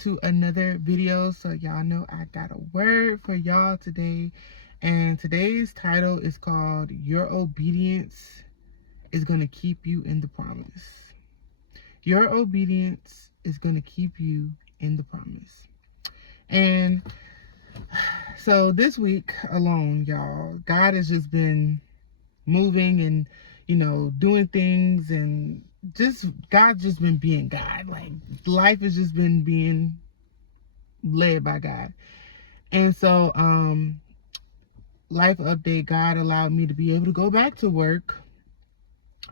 to another video. So y'all know I got a word for y'all today, and today's title is called Your Obedience is going to keep you in the promise. Your obedience is going to keep you in the promise. And so this week alone, y'all, God has just been moving and doing things, and just God's just been being God. Like, life has just been being led by God. And so life update, God allowed me to be able to go back to work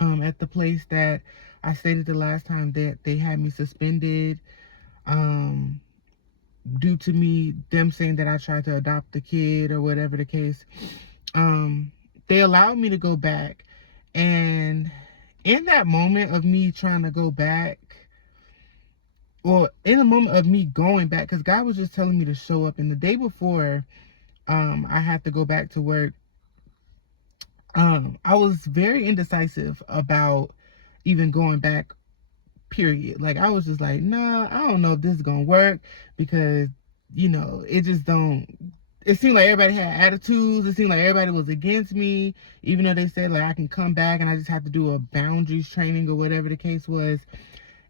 at the place that I stated the last time that they had me suspended due to them saying that I tried to adopt the kid or whatever the case. They allowed me to go back, and in that moment of me trying to go back, or in the moment of me going back, because God was just telling me to show up, and the day before I had to go back to work, I was very indecisive about even going back, period. Like, I was just like, nah, I don't know if this is gonna work, because it just don't, it seemed like everybody had attitudes. It seemed like everybody was against me, even though they said like I can come back and I just have to do a boundaries training or whatever the case was.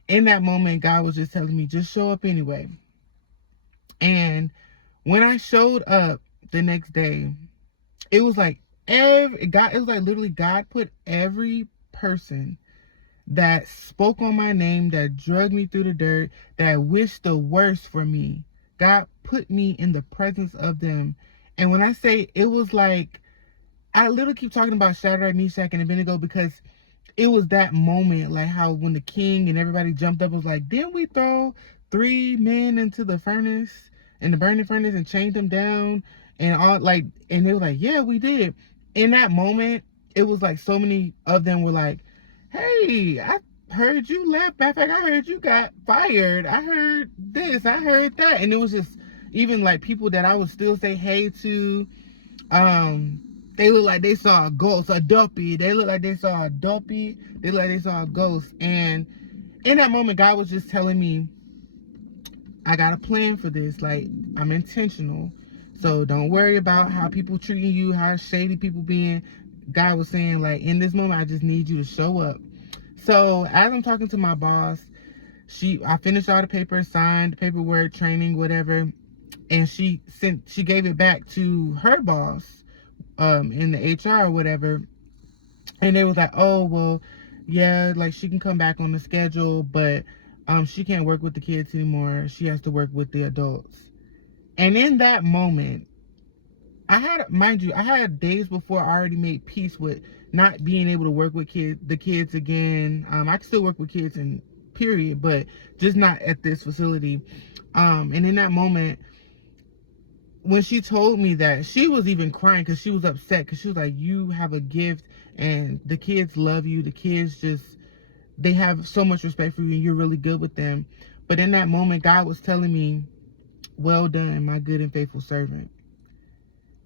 In that moment, God was just telling me, just show up anyway. And when I showed up the next day, it was like literally God put every person that spoke on my name, that dragged me through the dirt, that wished the worst for me. God put me in the presence of them. And when I say it was like, I literally keep talking about Shadrach, Meshach, and Abednego, because it was that moment, like how when the king and everybody jumped up, was like, didn't we throw 3 men into the furnace, in the burning furnace, and chained them down? And all, like, and they were like, yeah, we did. In that moment, it was like so many of them were like, hey, I heard you left. Matter of fact, I heard you got fired. I heard this, I heard that. And it was just, even like people that I would still say hey to, they look like they saw a ghost, a duppy. They look like they saw a duppy. They look like they saw a ghost. And in that moment, God was just telling me, I got a plan for this. Like, I'm intentional. So don't worry about how people treating you, how shady people being. God was saying, like, in this moment, I just need you to show up. So as I'm talking to my boss, I finished all the papers, signed the paperwork, training, whatever, and she gave it back to her boss, in the HR or whatever, and they was like, oh, well, yeah, like, she can come back on the schedule, but she can't work with the kids anymore. She has to work with the adults. And in that moment, I had days before I already made peace with not being able to work with the kids again. I can still work with kids and period, but just not at this facility. And in that moment, when she told me that, she was even crying because she was upset, because she was like, you have a gift and the kids love you. The kids they have so much respect for you, and you're really good with them. But in that moment, God was telling me, well done, my good and faithful servant.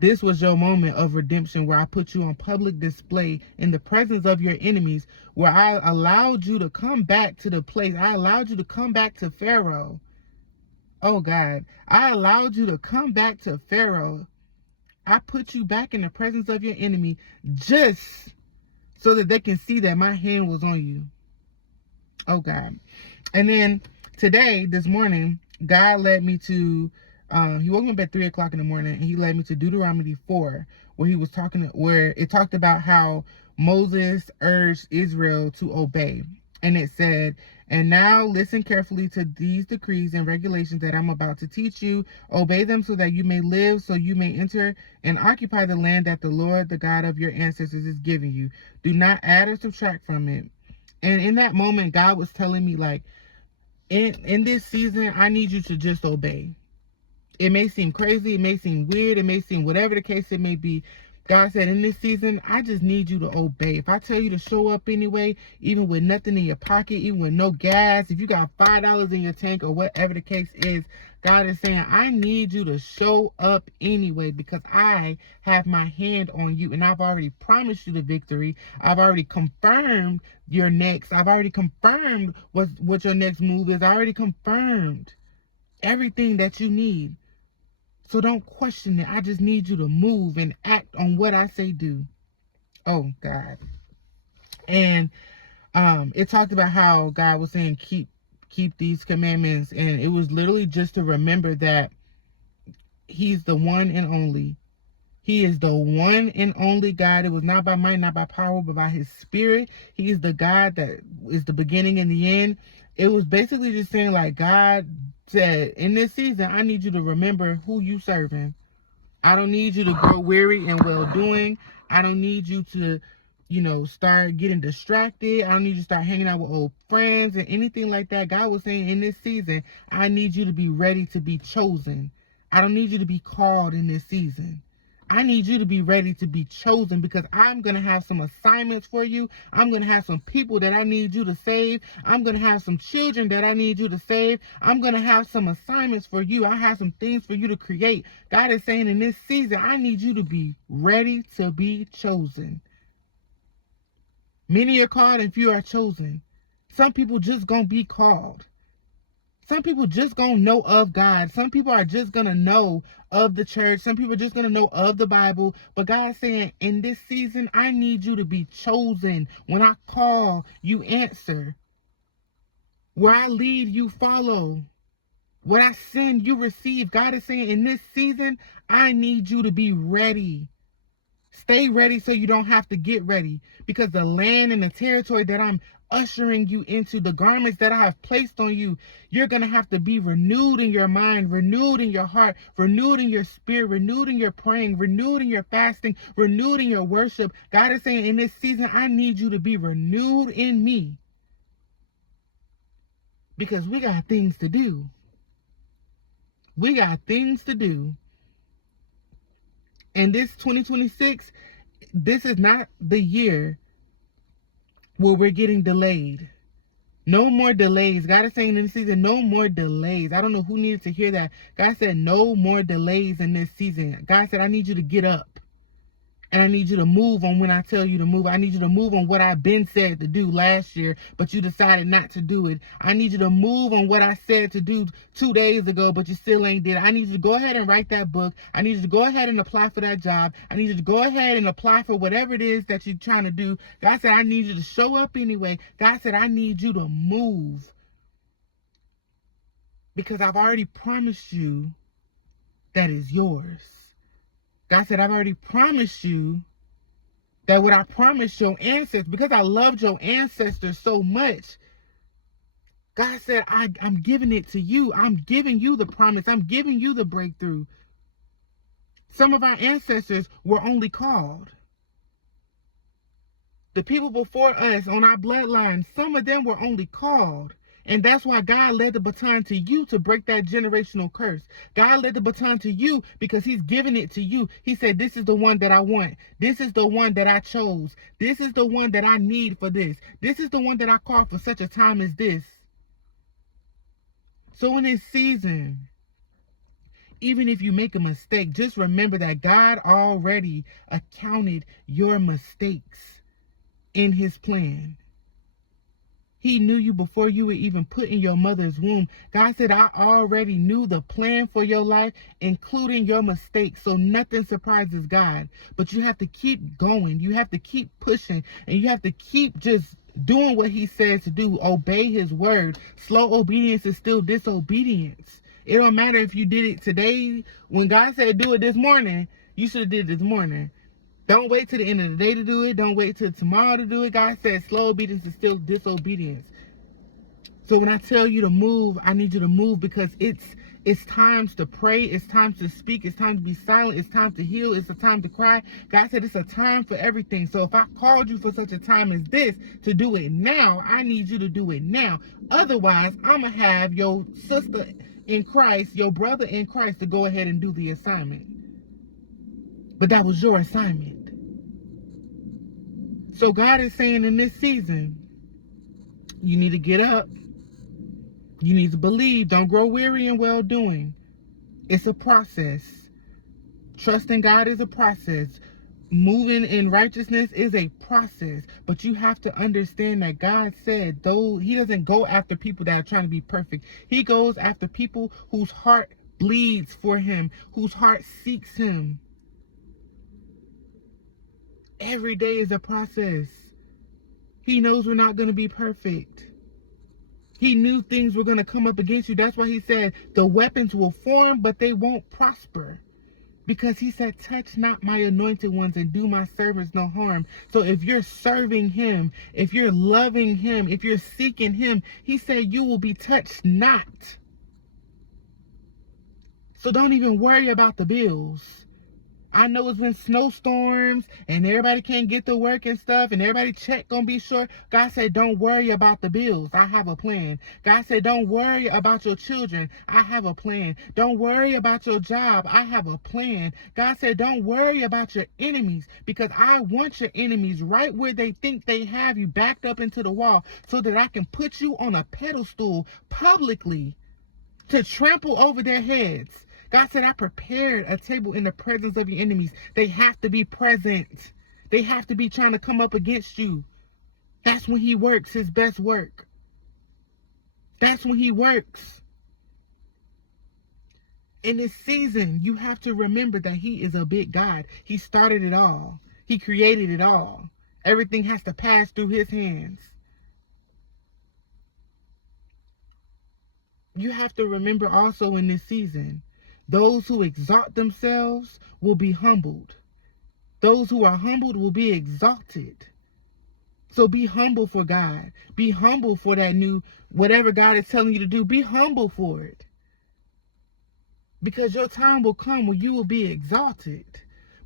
This was your moment of redemption, where I put you on public display in the presence of your enemies, where I allowed you to come back to the place. I allowed you to come back to Pharaoh. Oh God, I allowed you to come back to Pharaoh. I put you back in the presence of your enemy, just so that they can see that my hand was on you. Oh God. And then this morning, God led me to, he woke me up at 3 o'clock in the morning, and he led me to Deuteronomy 4, where it talked about how Moses urged Israel to obey. And it said, and now listen carefully to these decrees and regulations that I'm about to teach you. Obey them so that you may live, so you may enter and occupy the land that the Lord, the God of your ancestors, is giving you. Do not add or subtract from it. And in that moment, God was telling me, like, in this season, I need you to just obey. It may seem crazy, it may seem weird, it may seem whatever the case it may be. God said, in this season, I just need you to obey. If I tell you to show up anyway, even with nothing in your pocket, even with no gas, if you got $5 in your tank or whatever the case is, God is saying, I need you to show up anyway, because I have my hand on you, and I've already promised you the victory. I've already confirmed your next. I've already confirmed what your next move is. I already confirmed. everything that you need. So don't question it. I just need you to move and act on what I say do. Oh, God. And it talked about how God was saying keep these commandments, and it was literally just to remember that he's the one and only. He is the one and only God. It was not by might, not by power, but by his spirit. He is the God that is the beginning and the end. It was basically just saying, like, God said, in this season, I need you to remember who you serving. I don't need you to grow weary in well-doing. I don't need you to, start getting distracted. I don't need you to start hanging out with old friends and anything like that. God was saying, in this season, I need you to be ready to be chosen. I don't need you to be called in this season. I need you to be ready to be chosen, because I'm going to have some assignments for you. I'm going to have some people that I need you to save. I'm going to have some children that I need you to save. I'm going to have some assignments for you. I have some things for you to create. God is saying, in this season, I need you to be ready to be chosen. Many are called and few are chosen. Some people just going to be called. Some people just gonna know of God. Some people are just gonna know of the church. Some people are just gonna know of the Bible. But God's saying, in this season, I need you to be chosen. When I call, you answer. Where I lead, you follow. What I send, you receive. God is saying, in this season, I need you to be ready. Stay ready so you don't have to get ready, because the land and the territory that I'm ushering you into, the garments that I have placed on you, you're going to have to be renewed in your mind, renewed in your heart, renewed in your spirit, renewed in your praying, renewed in your fasting, renewed in your worship. God is saying, in this season, I need you to be renewed in me, because we got things to do. We got things to do. And this 2026, this is not the year where we're getting delayed. No more delays. God is saying in this season, no more delays. I don't know who needed to hear that. God said, no more delays in this season. God said, I need you to get up. And I need you to move on when I tell you to move. I need you to move on what I've been said to do last year, but you decided not to do it. I need you to move on what I said to do 2 days ago, but you still ain't did it. I need you to go ahead and write that book. I need you to go ahead and apply for that job. I need you to go ahead and apply for whatever it is that you're trying to do. God said, I need you to show up anyway. God said, I need you to move, because I've already promised you that is yours. God said, I've already promised you that what I promised your ancestors, because I loved your ancestors so much, God said, I'm giving it to you. I'm giving you the promise. I'm giving you the breakthrough. Some of our ancestors were only called. The people before us on our bloodline, some of them were only called. And that's why God led the baton to you to break that generational curse. God led the baton to you because he's giving it to you. He said, this is the one that I want. This is the one that I chose. This is the one that I need for this. This is the one that I called for such a time as this. So in this season, even if you make a mistake, just remember that God already accounted your mistakes in his plan. He knew you before you were even put in your mother's womb. God said, I already knew the plan for your life, including your mistakes. So nothing surprises God. But you have to keep going. You have to keep pushing. And you have to keep just doing what he says to do. Obey his word. Slow obedience is still disobedience. It don't matter if you did it today. When God said do it this morning, you should have did it this morning. Don't wait till the end of the day to do it. Don't wait till tomorrow to do it. God says slow obedience is still disobedience. So when I tell you to move, I need you to move, because it's times to pray. It's time to speak. It's time to be silent. It's time to heal. It's a time to cry. God said it's a time for everything. So if I called you for such a time as this to do it now, I need you to do it now. Otherwise, I'm going to have your sister in Christ, your brother in Christ, to go ahead and do the assignment. But that was your assignment. So God is saying in this season, you need to get up. You need to believe. Don't grow weary in well-doing. It's a process. Trusting God is a process. moving in righteousness is a process, but you have to understand that God said, though he doesn't go after people that are trying to be perfect. He goes after people whose heart bleeds for him, whose heart seeks him. Every day is a process. He knows we're not going to be perfect. He knew things were going to come up against you. That's why he said the weapons will form, but they won't prosper. Because he said, touch not my anointed ones and do my servants no harm. So if you're serving him, if you're loving him, if you're seeking him, he said you will be touched not. So don't even worry about the bills. I know it's been snowstorms and everybody can't get to work and stuff and everybody check gonna be short. God said, don't worry about the bills. I have a plan. God said, don't worry about your children. I have a plan. Don't worry about your job. I have a plan. God said, don't worry about your enemies, because I want your enemies right where they think they have you, backed up into the wall, so that I can put you on a pedestal publicly to trample over their heads. God said, I prepared a table in the presence of your enemies. They have to be present. They have to be trying to come up against you. That's when he works his best work. That's when he works. In this season, you have to remember that he is a big God. He started it all. He created it all. Everything has to pass through his hands. You have to remember also in this season, those who exalt themselves will be humbled. Those who are humbled will be exalted. So be humble for God. Be humble for that new, whatever God is telling you to do. Be humble for it. Because your time will come when you will be exalted.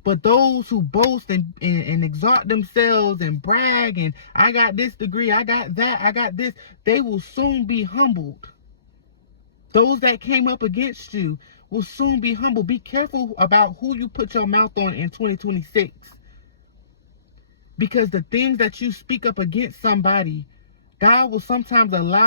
But those who boast and exalt themselves and brag and I got this degree, I got that, I got this, they will soon be humbled. Those that came up against you will soon be humble. Be careful about who you put your mouth on in 2026. Because the things that you speak up against somebody, God will sometimes allow